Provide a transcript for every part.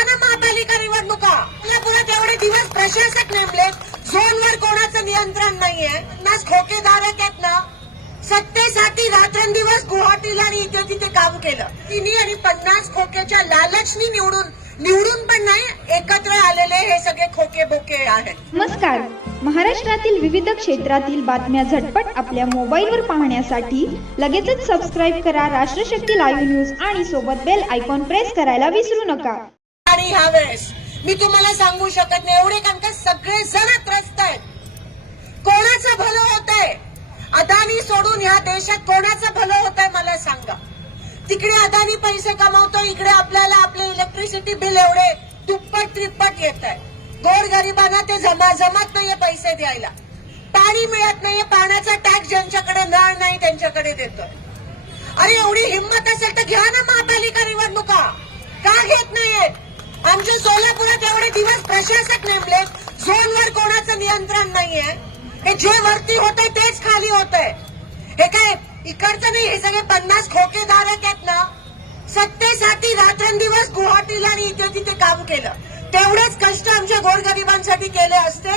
ना महापालिका निवडणुका. पुण्यात एवढे दिवस प्रशासक नेमले, झोनवर कोणाचं नियंत्रण नाहीये. नाच खोकेधारक आहेत ना, सत्तेसाठी रात्रंदिवस गुवाहाटीला आणि इथे तिथे काम केलं. तिन्ही आणि 50 खोक्याच्या लालचनी निवडून पण नाही, एकत्र आलेले हे सगळे खोके बोके आहेत. नमस्कार. महाराष्ट्रातील विविध क्षेत्रातील बातम्या झटपट आपल्या मोबाईलवर पाहण्यासाठी लगेचच सबस्क्राईब करा राष्ट्रशक्ती लाईव्ह न्यूज आणि सोबत बेल आयकॉन प्रेस करायला विसरू नका. आणि ह्यावेळेस मी तुम्हाला सांगू शकत नाही, एवढे कारण का सगळे जण त्रस्त आहेत. कोणाचं भलं होत आहे? अदानी सोडून ह्या देशात कोणाचं भलं होत आहे मला सांगा. तिकडे अदानी पैसे कमावतो, इकडे आपल्याला आपले इलेक्ट्रिसिटी बिल एवढे दुप्पट त्रिप्पट येत आहे. गोरगरिबांना ते जमत नाहीये पैसे द्यायला, पाणी मिळत नाहीये, पाण्याचा टॅक्स ज्यांच्याकडे नळ नाही त्यांच्याकडे देतो. अरे एवढी हिंमत असेल तर घ्या ना महापालिका निवडणुका, का घेत नाहीयेत? आमच्या सोलापुरात एवढे दिवस प्रशासक नेमले, झोनवर कोणाचं नियंत्रण नाहीये. हे जे वरती होत आहे तेच खाली होत आहे. हे काय इकडचं नाही, हे सगळे 50 खोकेधारक आहेत ना, सत्तेसाठी रात्रंदिवस गुवाहाटीला आणि इथे तिथे काम केलं. तेवढेच कष्ट आमच्या गोरगरिबांसाठी केले असते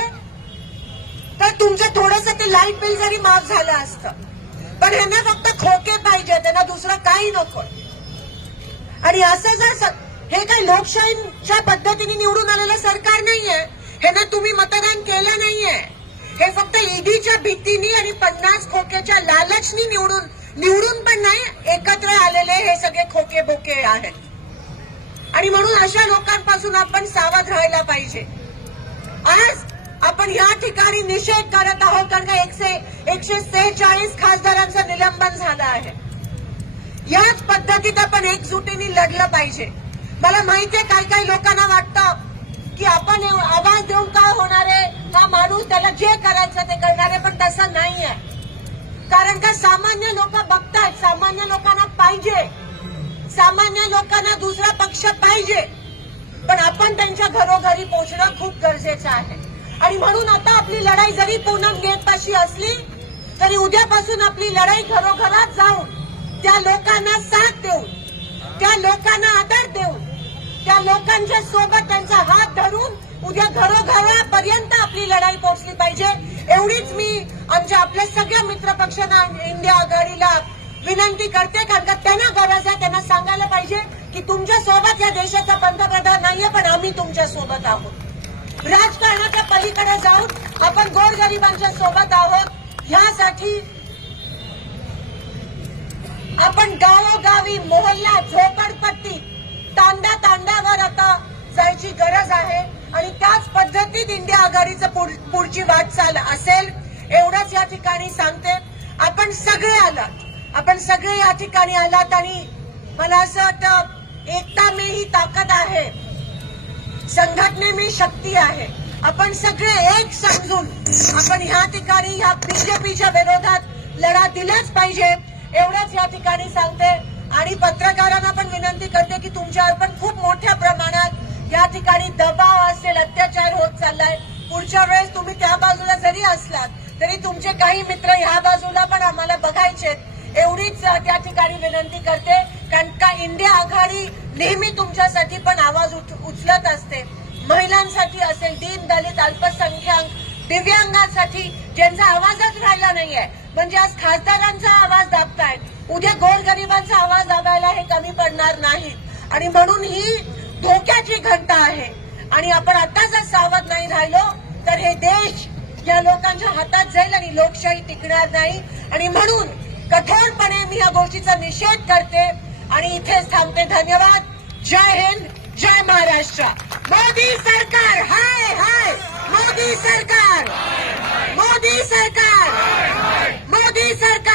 तर तुमचं थोडंसं ते लाईट बिल जरी माफ झालं असतं. पण ह्यांना फक्त खोके पाहिजे, त्यांना दुसरं काही नको. आणि असं जर हे काही लोकशाहीच्या पद्धतीने निवडून आलेलं सरकार नाहीये, ह्यांना तुम्ही मतदान केलं नाहीये. हे फक्त ईडीच्या भीतीने आणि 50 खोक्याच्या लालचनी निवडून पण नाही, एकत्र आलेले हे सगळे खोके बोके आहेत. आणि म्हणून अशा लोकांपासून आपण सावध राहायला पाहिजे. आज आपण या ठिकाणी निषेध करत आहोत कारण का 146 खासदारांचं निलंबन झालं आहे. याच पद्धतीत आपण एकजुटीने लढलं पाहिजे. मला माहितीये काही लोकांना वाटतं की आपण आवाज देऊन काय होणार आहे, हा माणूस त्याला जे करायचं ते करणार आहे, पण तसं नाहीये. कारण का सामान्य लोक बघतात, सामान्य लोकांना पाहिजे, सामान्य लोकांना दुसरा पक्ष पाहिजे, पण आपण त्यांच्या घरोघरी पोहोचणं खूप गरजेचं आहे. आणि म्हणून आता आपली लढाई जरी पूनम गेटपाशी असली तरी उद्यापासून आपली लढाई घरोघरात जाऊन त्या लोकांना साथ देऊन, त्या लोकांना आदर देऊन, त्या लोकांच्या सोबत त्यांचा हात धरून उद्या घरोघरापर्यंत आपली लढाई पोहोचली पाहिजे. एवढीच मी आपल्या सगळ्या मित्रपक्षांना, इंडिया आघाडीला विनंती करते. कारण का त्यांना गरज आहे, त्यांना सांगायला पाहिजे की तुमच्या सोबत या देशाचा पंतप्रधान नाहीये, पण आम्ही तुमच्या सोबत आहोत. राजकारणाच्या पलीकडे जाऊन आपण गोरगरिबांच्या सोबत आहोत. यासाठी आपण गावोगावी, मोहल्ला, झोपडपट्टी, तांड्यावर आता जायची गरज आहे. आणि त्याच पद्धतीत इंडिया आघाडीचं पुढची वाटचाल असेल, एवढंच या ठिकाणी सांगते. आपण सगळे या ठिकाणी आलात आणि मला असं वाटतं एकता में ही ताकद आहे, संघटने में शक्ती आहे. आपण सगळे एक समजून आपण या ठिकाणी ह्या बीजेपीच्या विरोधात लढा दिलाच पाहिजे, एवढंच या ठिकाणी सांगते. आणि पत्रकारांना पण विनंती करते की तुमच्यावर पण खूप मोठ्या प्रमाणात या ठिकाणी दबाव असेल, अत्याचार होत चाललाय. पुढच्या वेळेस तुम्ही त्या बाजूला जरी असलात तरी तुमचे काही मित्र ह्या बाजूला पण आम्हाला बघायचे, एवढीच त्या ठिकाणी विनंती करते. कारण का इंडिया आघाडी नेहमी तुमच्यासाठी पण आवाज उचलत असते. महिलांसाठी असेल, दीन दलित, अल्पसंख्याक, दिव्यांगांसाठी ज्यांचा आवाजच राहिला नाहीये, म्हणजे आज खासदारांचा आवाज दाबतायत, उद्या गोरगरिबांचा आवाज दाबायला हे कमी पडणार नाही. आणि म्हणून ही धोक्याची घंटा आहे. आणि आपण आता जर सावध नाही राहिलो तर हे देश या लोकांच्या हातात जाईल आणि लोकशाही टिकणार नाही. आणि म्हणून कठोरपणे मी या गोष्टीचा निषेध करते आणि इथेच थांबते. धन्यवाद. जय हिंद, जय महाराष्ट्र. मोदी सरकार हाय हाय, मोदी सरकार, मोदी सरकार, मोदी सरकार.